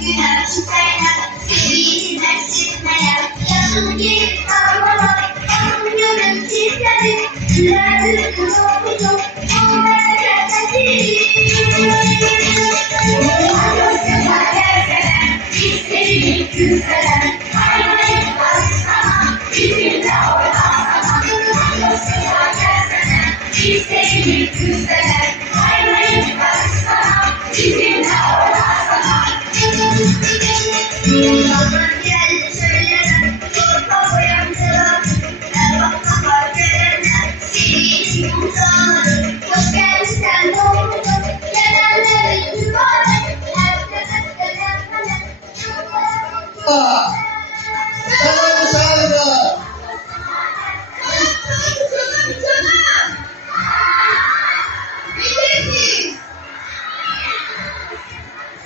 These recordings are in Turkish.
güler çiçekler, sevdiğinden silmeler, yaşım gelip kalmalar, yanım gönül çiftleri, gülerdir kutu kutu, onlara gelmedi. Ayosyalar gelseler, isterim küseler, hayvanı karışmama, bizimle oynasana. Ayosyalar gelseler, isterim küseler, hayvanı karışmama, bizimle oynasana. Zaman geldi söylemem, korkma uyandılar, her vakta var gelenler, senin kurtarır. Hoş geldin sen doğdun, gelenlerin mübarek, herkese gelenler. Selam sağlığı.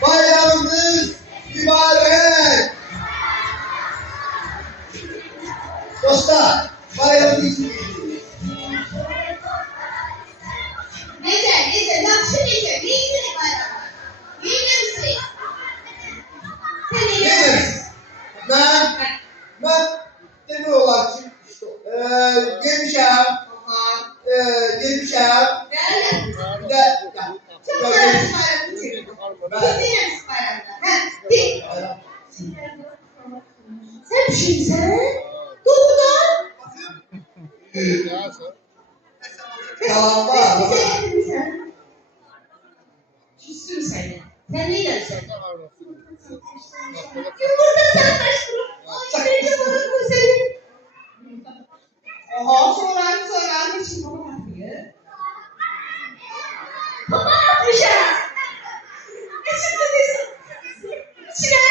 Bayramınız mübarek. Dostlar, bayramınız mübarek. Nece, yaxşı nece, neyini bayramlar? Neyini Sen Geliriz. Ben demek olar ki gelmişim. Gelmişim. Gelin. Çok Ben- bayramı bayramı çekiyor. Bizimle bayramda. Değil. Sen bir şey sen? Doğrudan. Yalan var. Sen. Küstüm seni. Sen ne dersin? Yumurta sarmaştırım. Ay nece olur bu senin? Oha sonra geçin baba kapıyı. Baba atmışım. Geçin bakıyorsun. İçine.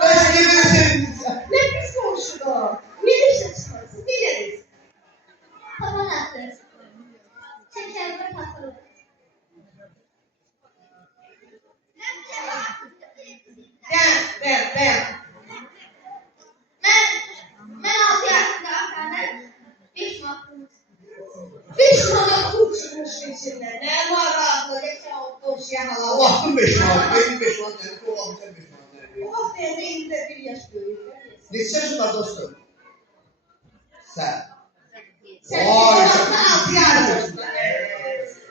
Ben gelirsin. Ne pis konuşuyor. Ne dişle çıkarsın biliriz. Taban attı. Şekerler patladı. Ben. Ben 6 yaşında efendim. Beş tane kurt çıkmış içinden. Ne var rahatla geçen o dosya hala. Allah'ım 5 var. Benim 5 var. Yani o Allah'ım sen 5 var. O hafta elinde bir yaş büyük. Neçə yaşında dostum? Sen. Sen Vay. bir hafta 6 yaş.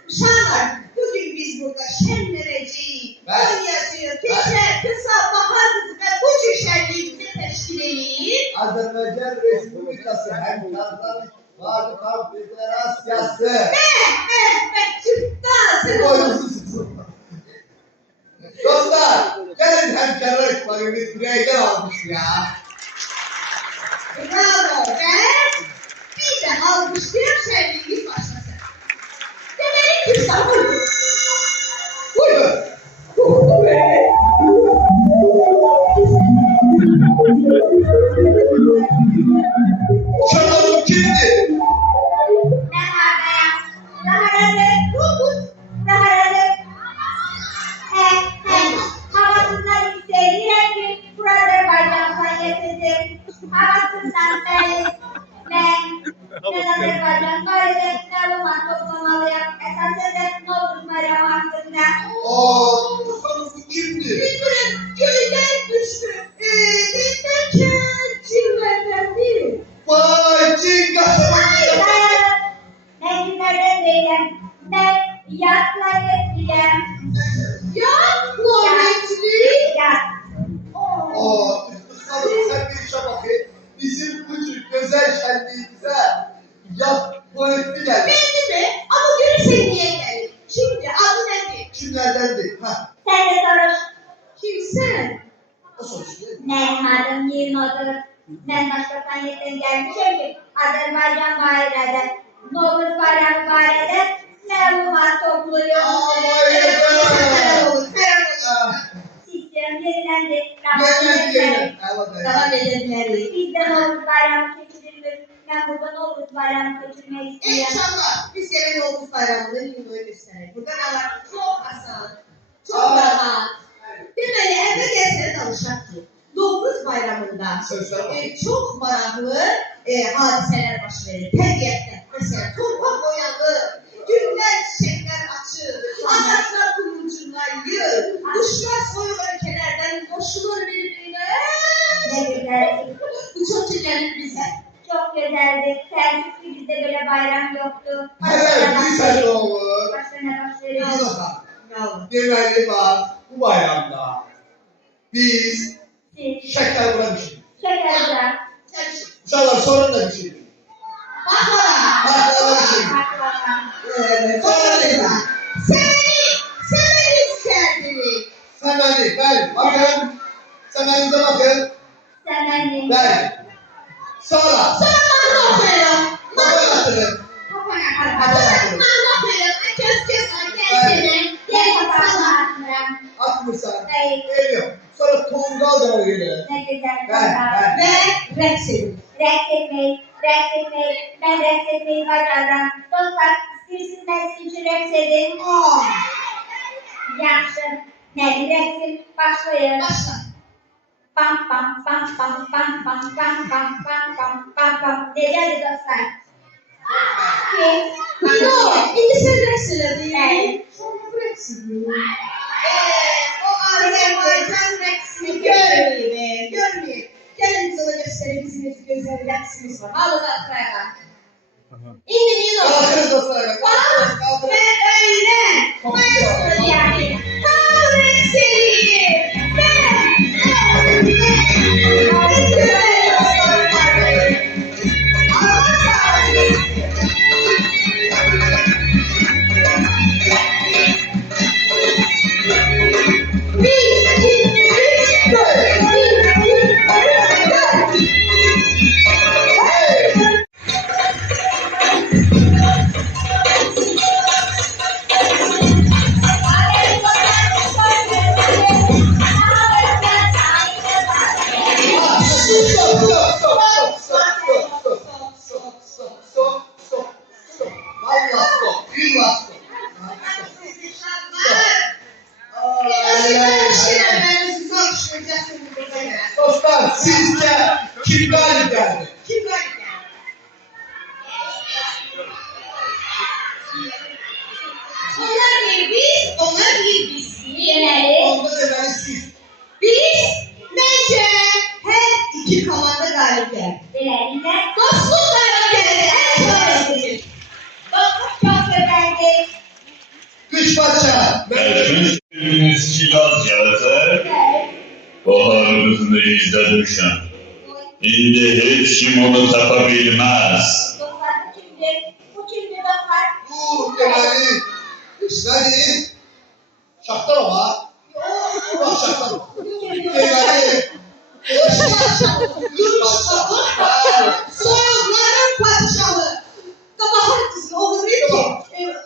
Uşaklar bugün biz burada şenleneceğiz. Oynayacağız. Keçer, kısa, bahar kızı ve bu tür şenliğimizi teşkil edin. Azerbaycan Respublikası Hemkarlar Varlık Federasyası. Ben çıktı. Sen onu. Boynuzsuz. Dostlar, gelin hemkarlar itibariyle buraya gel almış ya. Bravo. Ben bir de alkışlayıp şenliğimiz başlasın. Demeyin ki sana. Buyurun. Çalalım kimdi? Bakalım bu kimdi? Bizim köyden düştü. Derken cinlerden değil. Vay cin kasabı. Ya muhabbetli. Aa, kızım sen bir işe bakayım. Bizim bu tür güzel şenliğimize yat tuvaletli geldi. Belli mi? Ama görürsen niye gelir? Şimdi adı nedir? Kimlerdendi? Ha, Kimsen? o sonuçta. Adım Yılmaz'dır. Ben başka planetten gelmişim ki Azerbaycan bayrağı'da, Novruz bayramı bayrağı'da mevlumat topluyor. Sistem yenilendi. Devam edenleri. Biz de Novruz bayramı geçirilmiş. Ben burada Novruz bayramı geçirmeyi istiyorum. İnşallah biz gene Novruz bayramını yılda gösterelim. Burada ne var? Çok asan. Çok rahat. Deməli, əvvəl gəlsənə danışaq ki, Novruz bayramında çox maraqlı hadisələr baş verir. Təbiətdə, məsələn, torpaq oyanır, güllər, çiçəklər açır, ağaclar qılıncınlayır, quşlar soyuq ölkələrdən qoş bayram yoktu. Hele bir sene olur. Başka ne başlarız? Yalaka. Yallah. Deməli var bu bayramda biz Siz. şeker bırakmışız. Şekerler. Uşaqlar sonra da bir şey. Baklara. Baklava bir şey. Baklava. Evet. Baklara. Semeni isterdiniz. Semeni, bəli. Bakın. Semeninize bakın. Semeni. Bəli. Sonra. Sonra mahnı okuyalım. Baba yatırın. Kapan Baba atar. yatırın. Mahnı okuyalım. Kes Seni. Gel kapan atmıram. Atmırsan. Değil. Geliyor. Sonra tongal da gelir. Ne güzel. Ben. Ve reks edin. Reks etmeyi. Ben reks etmeyi bacarım. Dostlar, istirsiniz ben sizin için reks edin. Yaxşı. Nədir rəksim? Başlayın. Başla. Bam bam bam bam bam bam bam bam bam bam bam bam. Necədir dostlar? İndi sen reks elədin. Bəli. Sonra reks edin. O Azərbaycan rəqsini görməyib. Görməyib. Gəlin biz ona göstərək bizim necə gözəl rəqsimiz var. Alın ayağa. İndi niyə oldu? Kalkırız dostlar. Kalkırız. Ve Kalkırız. öyle. Maestro yani. Tam reks eləyir. Dostlar sizce kim galip geldi? Onlar bir biz. Deməli, Onda demeli siz. Biz bence her iki komanda galip geldi. beləliklə, Dostluk galip geldi. En sonrası. dostluq çox gözəldir. Güç parça. Erkin sürümünüz kiraz gelse, baharımızı izlemişim. İndi hiç kim onu tapabilmez. Dostlar, bu kimdir? Bu kimdir dostlar? Bu demeli. Demeli. Şahtar ama. Bak şahtar. Demeli. Güç parça. Soyunların padişahı. Bahar kızı olur ki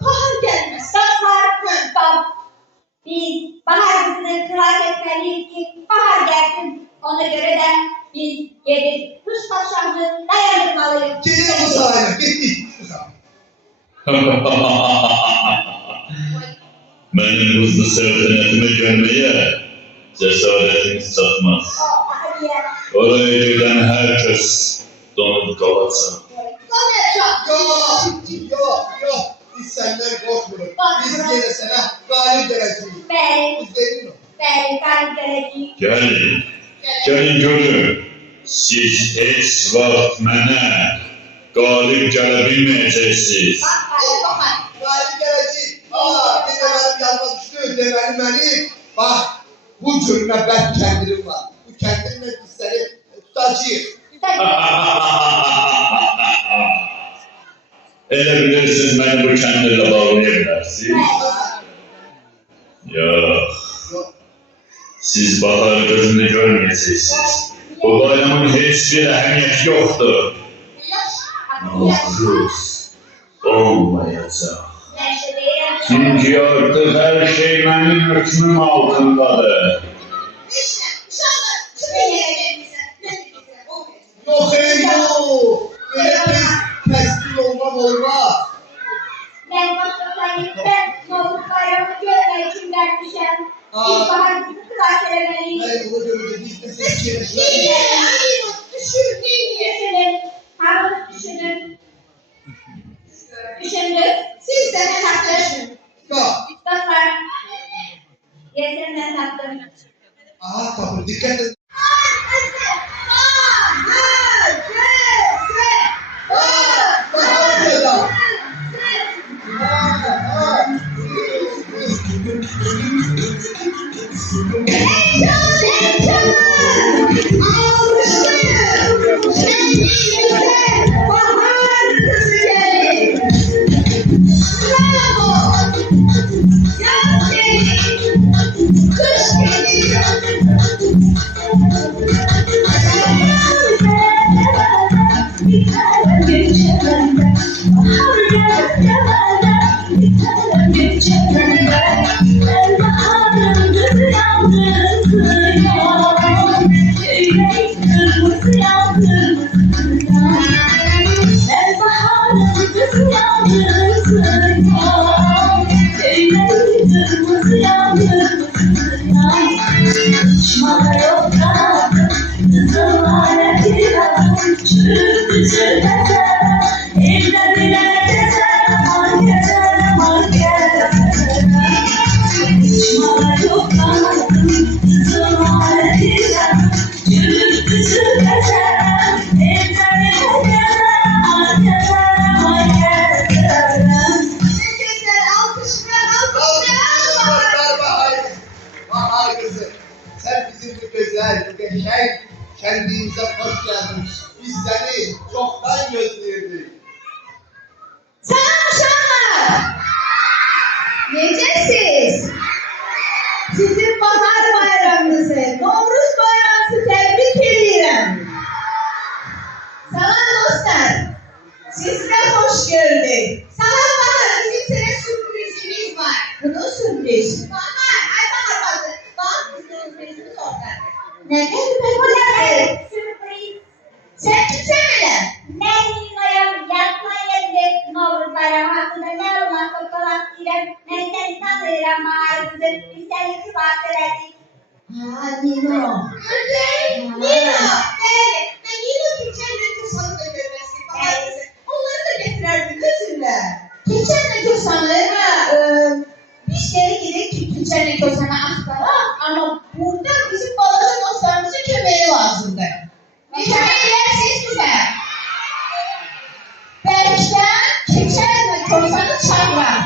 bahar gelmez. Dostlar, stop. Biz bahar kızını kırak etmeliyiz ki bahar gelsin. Ona göre de biz gelip kuş padişahını dayandırmalıyız. Geliyor mu sahaya? Gitti. Benim hızlı sertenetimi görmeye cesaretiniz çatmaz. Hadi ya. Oraya giden herkes donup kapatsın. Yok. Biz senden korkmuyoruz. Biz yine sana galip geleceğiz. Bəli, Biz değil mi? bəli, qalib gələcəyik. Gelin görün. Siz hiç vaxt mənə galip gələ bilməyəcəksiniz. Bahar. Galip geleceğiz. Bir de benim yanıma düştü. Demeli beni. Bak bu cür ben kendilim var. Bu kendimle biz seni tutacağız. Elə bilirsiniz məni bu kəndirlə bağlaya bilərsiniz? Yox. Yok. Siz bahar gözünü görməyəcəksiniz. Bu bayramın heç bir əhəmiyyəti yoxdur. Navruz olmayacaq. Nəşə deyirəm. Çünki artıq hər şey mənim hökmüm altındadır. Yok ey yok. Öyle teslim olmam olmaz. Mən başqa planetdən Novruz bayramını görmək üçün gəlmişəm. Biz bahar kızı kıraç eləməliyik. Ben onu görünce biz de ses çevirmişler. Düşünün, hamınız düşünün. Düşündük. Siz de hesaplaşın. Yok. Dostlar, yetimden tattım. Aha kapı dikkat et. Aa, Bahar kızı, sen bizim bu güzel, bu geçen kendimize hoş geldin. Biz seni çoktan gözlüyorduk. Salam uşaqlar! Necəsiz? Sizin bahar bayramınızı, Novruz bayramınızı təbrik edirəm. Salam dostlar, sizlə xoş gördük. Salam Bahar, bizim sənə sürprizimiz var. Bu ne sürpriz? Bahar, ay Bahar bacı, bak bizim sürprizimiz orada. Ne geldi bu ne? Sürpriz. Sen kimsən belə? Ben bilmiyorum. Yatmaya gidip Novruz Bayramı hakkında ne olan toplamak istedim. Ben seni tanıyorum mağarası. Biz seni kübat ededik. Ha, Nino. Nino, evet. Ben Nino Keçen'le Kösan'ı da görmezsin. Baharlısı. Onları da getirerdin özünle. Keçen'le Kösan'ı biz geri gidip Keçen'le Kösan'ı aktaralım. Ama burada bizim balaca dostlarımızın kömeği lazımdır. Ne kömeği dersiniz bize? Belkiden Keçen'le Kösan'ı çağırar.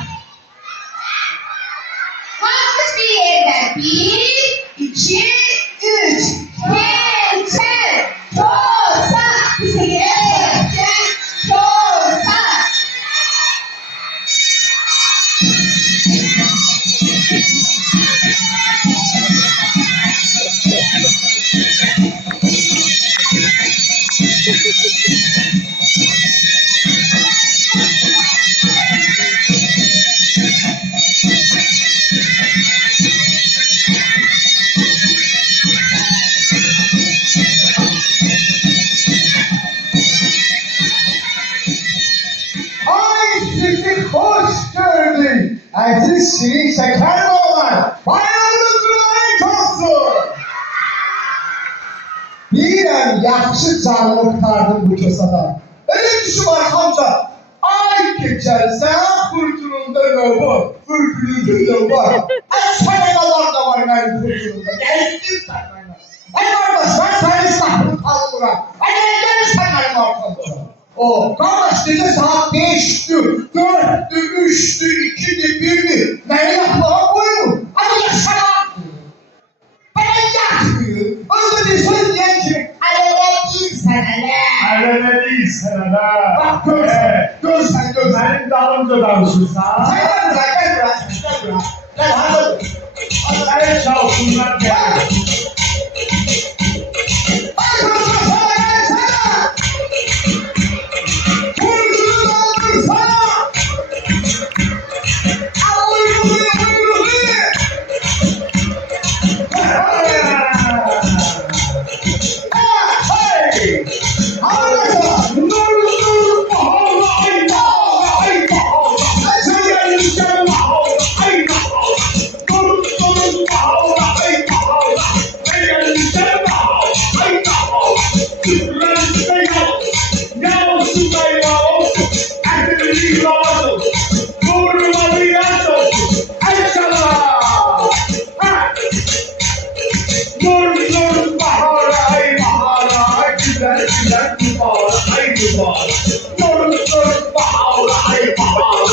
Hamımız bir yerden. 1, 2, 3. Keçen, Kösan. Bize gelen Keçen, Kösan. Ay sizi hoş gördük. Aziz Şirin Şeker oğlan. Bayramınız mübarek olsun. Bilirəm, yaxşı canımı qurtardım bu kösada. Öyle düşü var hamca. Ay geçer sen fırtınında ne var? Fırtınında ne var? Ay sanalar da var benim fırtınında. Geldim sen bana. Ay kardeş ben seni sahrı kaldıram. Ay gel sen benim arkamda. O kardeş gece saat 5'tü, 4'tü, 3'tü, 2'di, 1'di. Beni yapmağa koyun. Hadi yaşamak. Beni yakmıyor. Özür bir söz diyen kimi. Alele değil sen ale. Alele değilsin ha. Bak gör sen, gör sen, gör sen. Benim dalımca danışırsan. Sen gel buraya, gel buraya, gel buraya. Gel hadi. En çalsınlar gel. Ay kardeş sana gel sana. Kurşunu daldır sana. Al uykuyu, uykuyu. Hey! Arkadaşlar, nur nur pahalı ay pahalı ay pahalı. Sen gelmişken pahalı ay pahalı. Nur nur pahalı ay pahalı. Sen gelmişken pahalı ay pahalı. Sütler üstte yağsın da yağsın. Etleri lazım. Vurmalı yazın. Eşallah. Ha! Nur nur bahar ay bahar. Güzel güzel bahar ay bahar. Nur nur bahar ay bahar.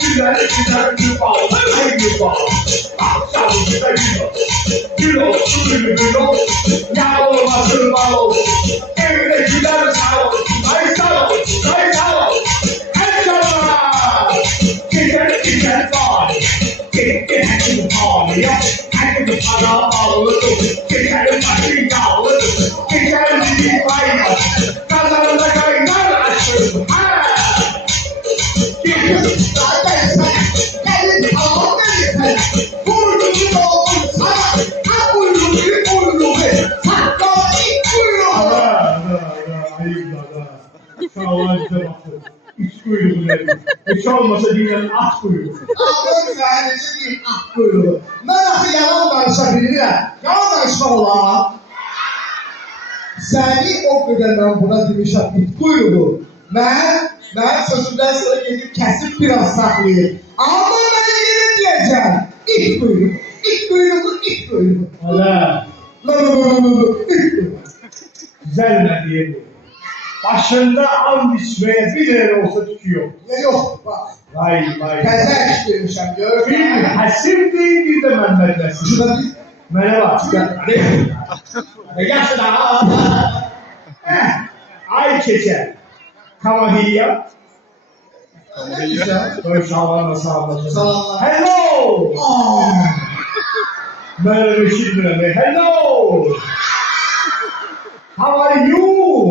Güzel güzel bahar ay bahar. yavrusu da gül olsun. Gül olsun, gül olsun. Ya olmasın mal olsun. Evde güler sağ olsun. Ay sağ olsun, ay sağ olsun. Her canlar. Gider var. Gitti herkesin ağlıyor. Herkesin para ağlıdır. Giderim başın yağlıdır. Giderim bizim bayrağı. Kazanında kaynar aşkım. Ha! Gidiyorsun zaten sen. Gelin tamam verin sen. Burnunu doldun sana. Ha buyruğu, buyruğu. Sakla ilk buyruğu. Ara, ayıp da. Sağ ol, bize baktın. Üç kuyruğu verin. Hiç olmasa dünyanın at kuyruğu. Ağzın mühendisi değil, ah buyruğu. Ben axı yalan danışa bilirəm. Yalan danışmaq olar. Səni o qədər mən buna demişəm, it buyruğu. Mən sözümdən sonra gedib kəsib biraz saxlayayım. Amma mən yeni deyəcəm. İt buyruğu, it buyruğu, it buyruğu. Ara, İt buyruğu. güzel mediye bu. Başında an içmeye bir yer olsa tutuyor. Ya yok, bak. Vay. Təzə iş vermişəm, Bir görürsən. Hasim değil, bir de Mehmet Nesin. Şurada bir... Merhaba. Yaxşı da. Ay keçe. Kamahiyya. Güzel. Böyle şavanla sağlayacağım. Salamlar. Hello. Aa. Merhaba şimdi. Hello. How are you?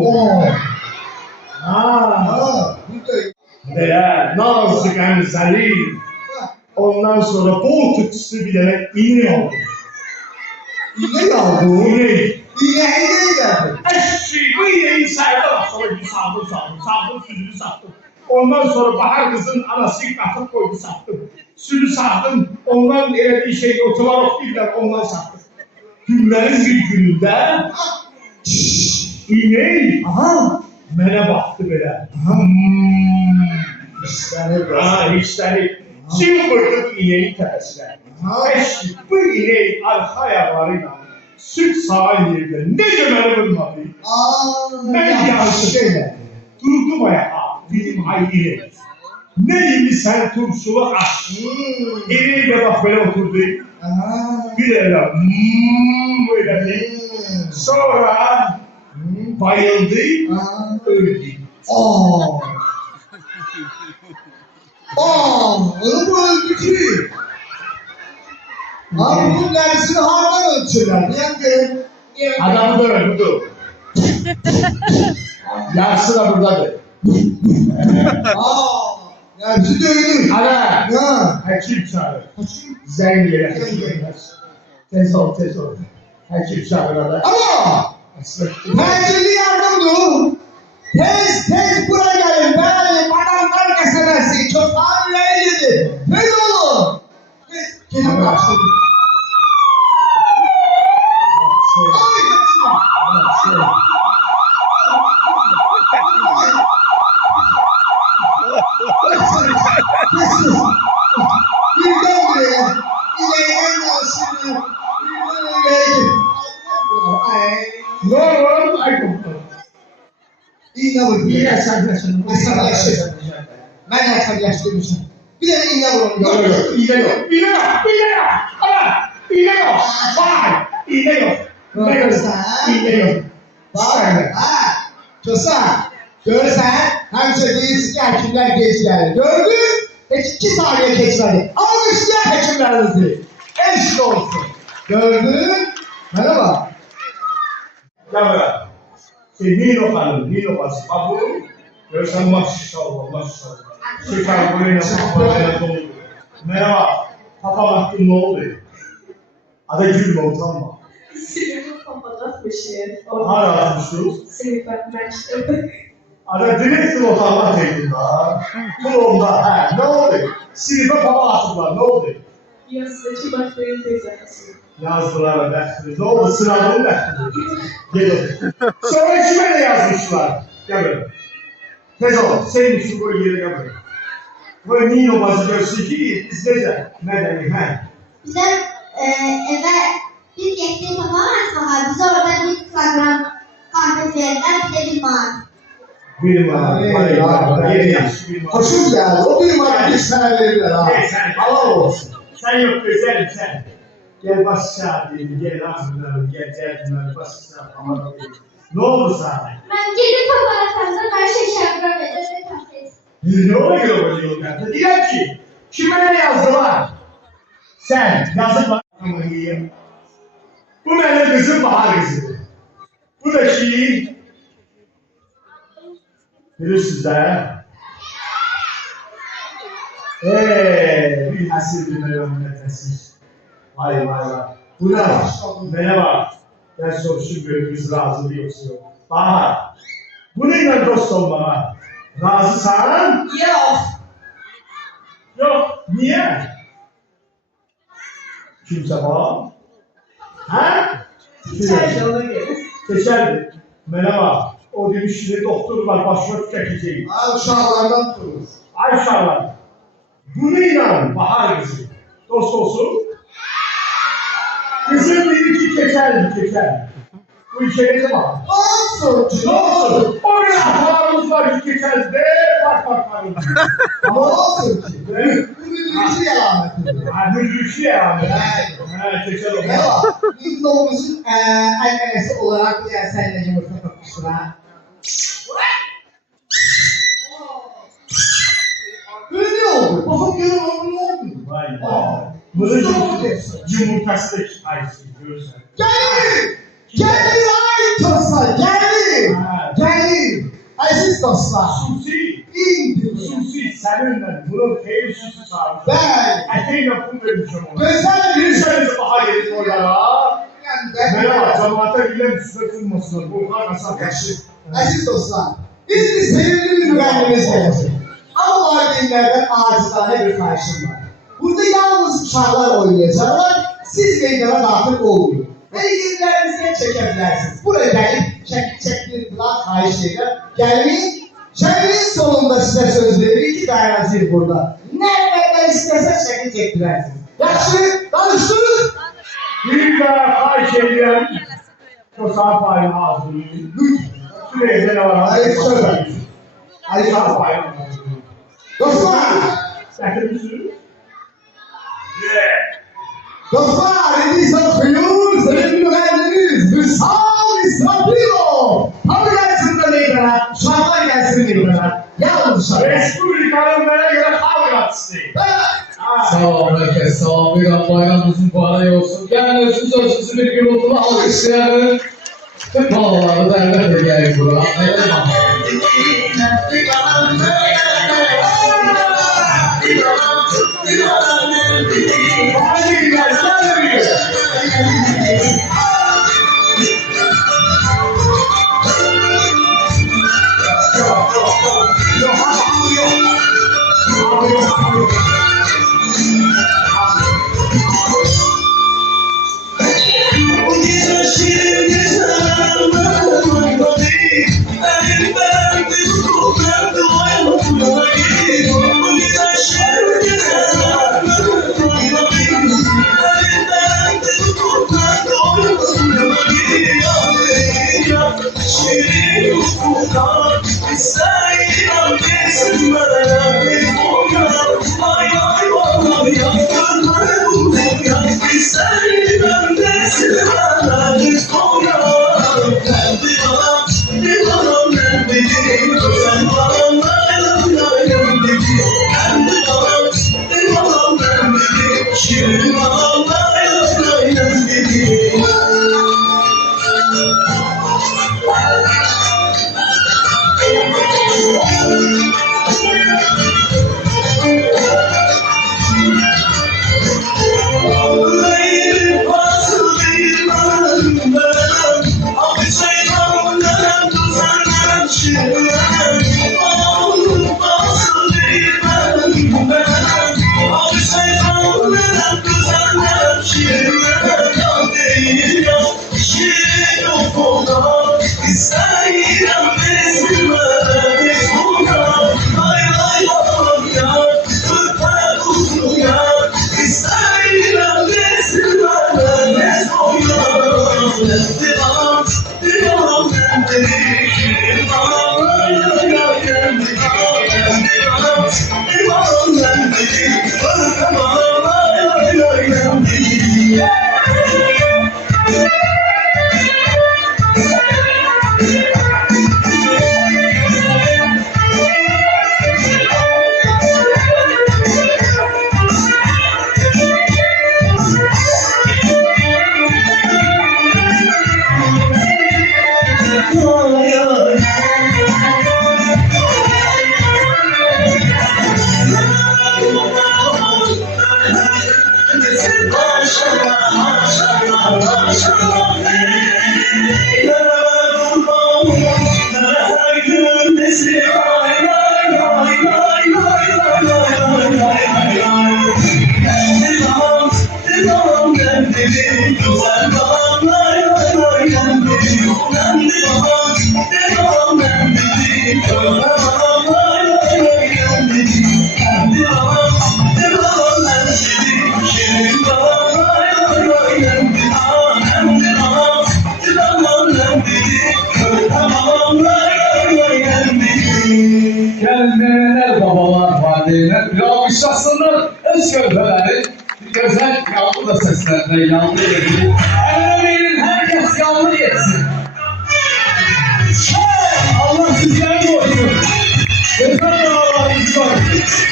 Buradayım. Veya nazik emzali. Ondan sonra bol tıkçısı bir tane iğne aldı. İğne aldı. İğne. İğneyi de geldi. Eşşi bu iğneyi saydı. Sonra bir saldım, süzülü sattım. Ondan sonra Bahar kızın anası katıp koydu sattım. Süzülü sattım. Ondan bir şey otomatik değiller, ondan sattım. Günlerin bir gününde iğne Aha. mənə baktı böyle. Hisleri. Şimdi koyduk iğneyi tepesine. Eşki bu iğneyi arka ayaklarıyla süt sağan yerinde nece beni vurmadı. Ben yanlış şeyle. Durdum ayağa, dedim ay iğne. Neyimi sen turşulu aç. İğneyle bak böyle oturdu. Bir de öyle böyle değil. Sonra bayıldı, öldü. Onu bu öldü ki. Bunun dersini harman ölçüler. Adamı da öldü. Yarısı da buradadır. Dersi de öldü. Ana, Ya. hekim çağır. Zengin Tez ol. Hekim çağır ana. Ama təcilli yardımdır. Tez bura gelin. Benim adamlar meselesi. Köpağın yüreğidir. Tez olun. Gelin başladı. Ay kaçma. Birden buraya. İleyen aslında. No, ay koptu. İğne vurdu. Yine sen. Ben əsəbləşdirmişəm. Bir dənə iğne vurun. Yok. İğne yok. Ana, iğne yok. Vay, iğne yok. İğne yok. Bak, görsən, həmçə deyirsin ki, həkimlər gec gəlir. Gördün? Heç 2 saniyə keçmədi. Almışlar həkimlərinizi. Eşit olsun. Gördün? Mənə bak. Gel buraya. Nino hanım, Nino bası. Bak bu. Görsen maşallah. Şeker buraya kapağıyla dolu. Merhaba. Papa baktın ne oldu? Ada gülme utanma. Sinema kapatmışım. Hala atmışız. Sinema başladı. Ada direksin otanma teydin daha. Kulağımda. Ne oldu? Sinife papa atıklar. Ne oldu? Yazıcı başlayın teyzesi. Yazdılar bəxtini. Ne oldu? Sınavın bəxtini. Gelin. Sonra kime de yazmışlar? Gel böyle. Tez ol. Senin için böyle yere gel böyle. Böyle Nino bazı görsün ki biz nece? Medeni he. Bize eve biz gittiğimiz zaman bize orada bir program kahve verirler, bir de bir maaş. Bir var. Yeni yaş. Bir var. Hoşum geldi. O bir bana bir sene verirler ha. Hey sen. Allah olsun. Sen yok güzelim sen. Gel başla dedi, gel ağzından, gel cerdinler, başla falan dedi. Ne oldu sana? Ben gelip papana kaldım, her şey şarkılar ve öyle tahsis. Ne oluyor böyle yollarda? Diyor ki, kime ne yazdılar? Sen yazıp bak. Bu benim kızım Bahar kızıdır. Bu da ki, bilirsiniz de, bir nesil bir nesil. Vay vay vay. Bu ne var? Merhaba. Ben soruşum gönlümüz razı mı yoksa yok. Bahar. Bununla dost olmama. Razısan? Yok. Yok. Niye? Kimse var? Ha? Çay yoluna gelir. Geçerdi. Merhaba. O demiş ki doktor var başına tüketeceğim. Uşaqlardan durur. Ay uşaqlar. Bununla Bahar kızı dost olsun. Kızım dedi ki geçer. Bu işe ne bak. Olsun ki, Ne olsun? O ne hatamız var ki geçeriz de bak. Ama olsun ki. Bu müdürücü alametidir. Ha müdürüşü yani. Evet. Ha geçer o. Merhaba. Biz doğumuzun annesi olarak seninle yumurta kapıştık ha. Böyle ne oldu? Bakın gelin oldu ne oldu? Vay Aa, vay. Bunun Mustafa diyorsun. yumurtası da ayısı görürsen. Geldi ay tosa geldi. Aziz dostlar. Susi. İndir. Susi seninle bunun teyir süsü çağırmış. Ben Eteğiyle kum vermişim ona. güzel Bir bir sene Bahar yedi oylara. Merhaba, Merhaba. cemaate bilen üstüne kılmasınlar. Bu kasap yaşı. Aziz dostlar. Biz bir sevimli bir mühendimiz olacak. Ama valideynlerden acizane bir karşım var. Burada yalnız uşaklar oynayacaklar. Siz meydana dahil olmayın. Ve ilgilerinizden çekebilirsiniz. Buraya gelip çektiğiniz falan kayış şeyler. Gelmeyin. Şehrin sonunda size söz veririm. 2 dayanacak burada. Nereden istersen şekil çektirersiniz. Yaxşı, danıştınız. Bir daha Ayşe'yle Kosan payını ağzını. Süreyde ne var? Hayır, söyle. Kosan payını ağzını. Dostlar, Sen bir sürü? dostlar, Edison Kuyur, sevimli mühendimiz, Müsal İsrafilo. Tabi gelsin de meydana, şartlar gelsin meydana. Yalnız şartlar. Respublikanın bana göre kavgatçısı. Sağ olun herkes, sağ olun. Bayramımız mübarek olsun. Yani ölçü sözcüsü bir gün okulu alkışlayalım. Tüm bağlıları da elbette gelin buraya. Neden bak? Hadi gel, sen de bir. Yeah. Gelmeyenler babalar, valideler, bir alkışlasınlar öz gövdeleri, bir güzel yağmur da seslerine yağmur edin. Ermenin herkes yağmur yetsin. Allah sizleri korusun. Güzel yağmurlarınızı korusun.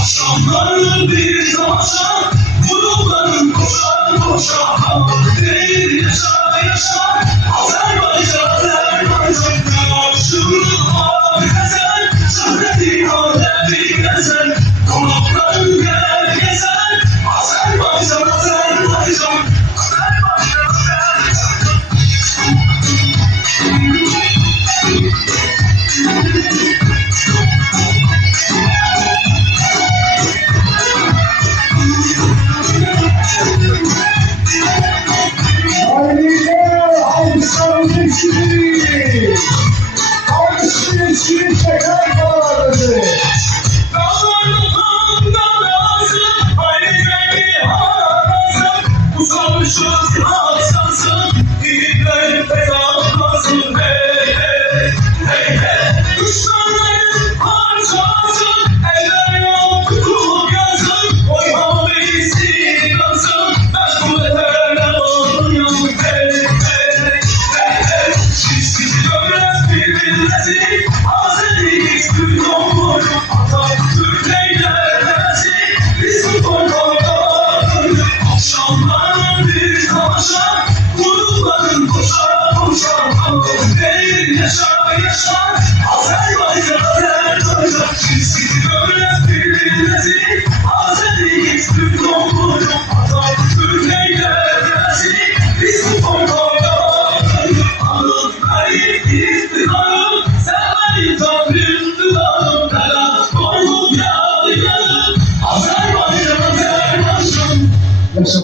Akşamların bir tamaşa, bulutların koşar koşar. Değil yaşa yaşa, Azerbaycan, Azerbaycan. Şunu al, güzel, şöhretin al, bir güzel. Konaklar Teşekkür